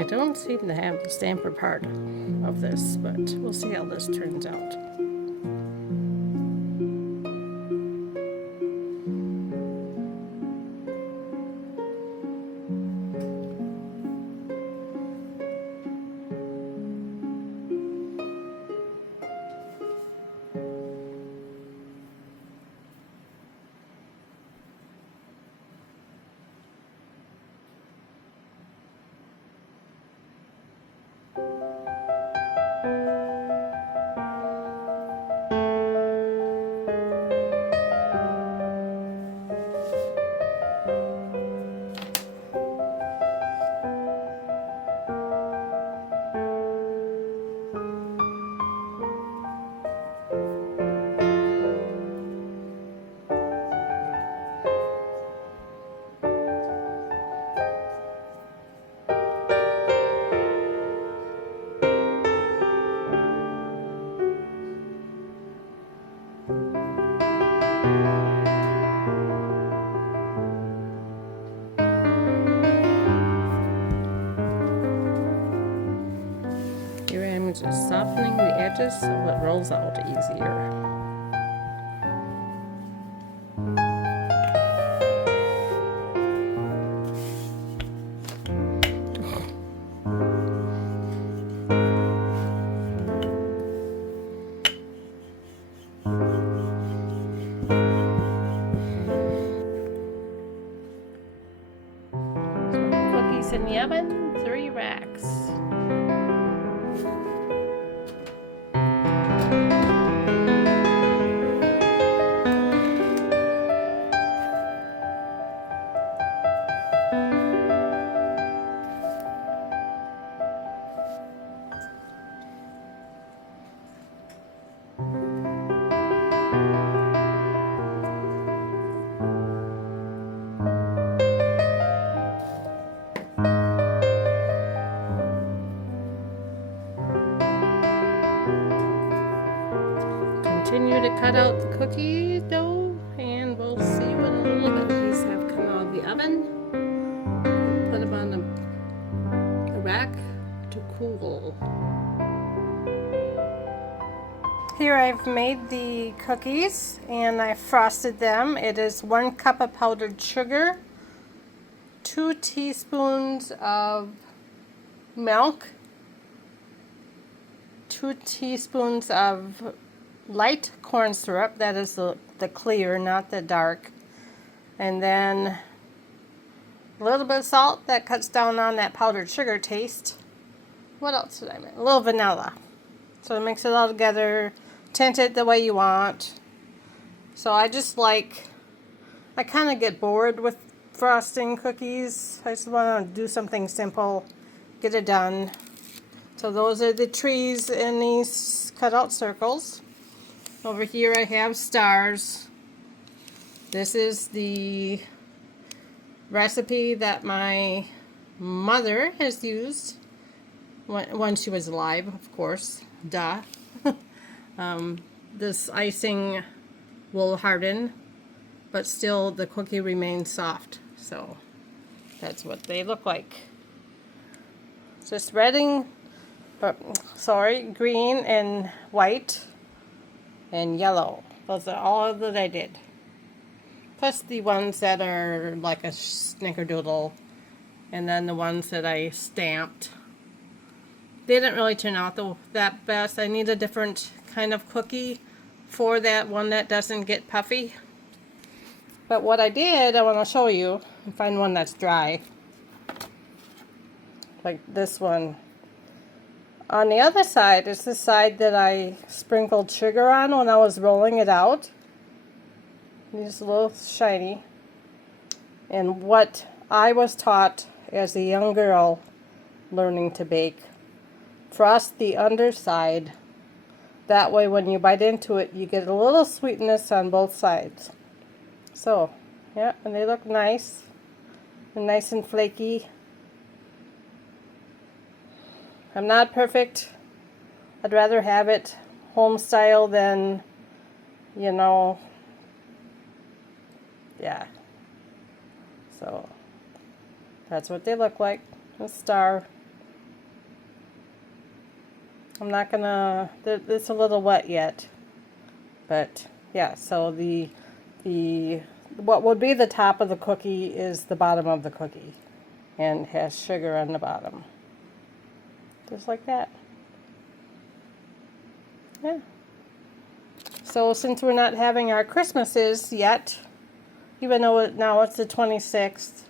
I don't seem to have the stamper part of this, but we'll see how this turns out. Here I am just softening the edges so it rolls out easier. Cookies in the oven, 3 racks. Continue to cut out the cookie dough, and we'll see you in a little bit. These have come out of the oven. Put them on the rack to cool. Here I've made the cookies and I frosted them. It is 1 cup of powdered sugar, 2 teaspoons of milk, 2 teaspoons of light corn syrup, that is the clear, not the dark, and then a little bit of salt that cuts down on that powdered sugar taste. What else did I make? A little vanilla. So mix it all together, tint it the way you want. So I kind of get bored with frosting cookies. I just want to do something simple, get it done. So those are the trees in these cut out circles. Over here I have stars. This is the recipe that my mother has used when she was alive, of course. Duh. This icing will harden, but still the cookie remains soft. So that's what they look like. Just green and white and yellow. Those are all that I did. Plus the ones that are like a snickerdoodle, and then the ones that I stamped. They didn't really turn out that best. I need a different kind of cookie for that one that doesn't get puffy. But what I did, I want to show you and find one that's dry. Like this one. On the other side is the side that I sprinkled sugar on when I was rolling it out. It's a little shiny. And what I was taught as a young girl learning to bake, frost the underside. That way when you bite into it, you get a little sweetness on both sides. So, yeah, and they look nice. And nice and flaky. I'm not perfect. I'd rather have it home style than, you know, yeah. So, that's what they look like. A star. I'm not gonna, it's a little wet yet. But yeah, so what would be the top of the cookie is the bottom of the cookie, and has sugar on the bottom. Just like that. Yeah. So since we're not having our Christmases yet, even though now it's the 26th,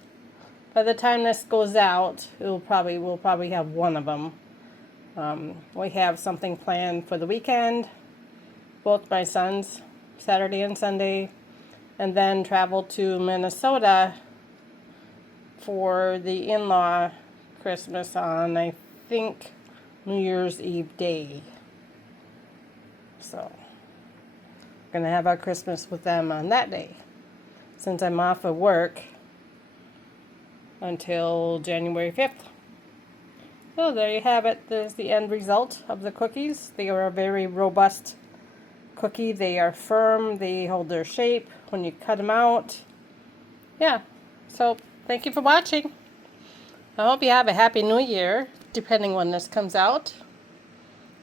by the time this goes out, we'll probably have one of them. We have something planned for the weekend, both my sons, Saturday and Sunday, and then travel to Minnesota for the in-law Christmas on, I think, New Year's Eve day. So, we're going to have our Christmas with them on that day, since I'm off of work until January 5th. So there you have it. There's the end result of the cookies. They are a very robust cookie. They are firm. They hold their shape when you cut them out. Yeah. So thank you for watching. I hope you have a happy new year, depending when this comes out.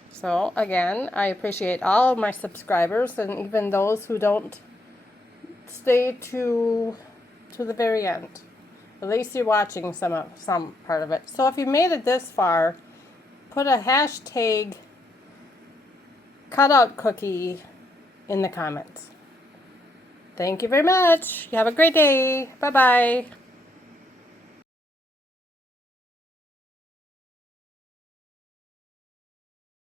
So again, I appreciate all of my subscribers, and even those who don't stay to the very end. At least you're watching some part of it. So if you made it this far, put a hashtag cutout cookie in the comments. Thank you very much. You have a great day. Bye-bye.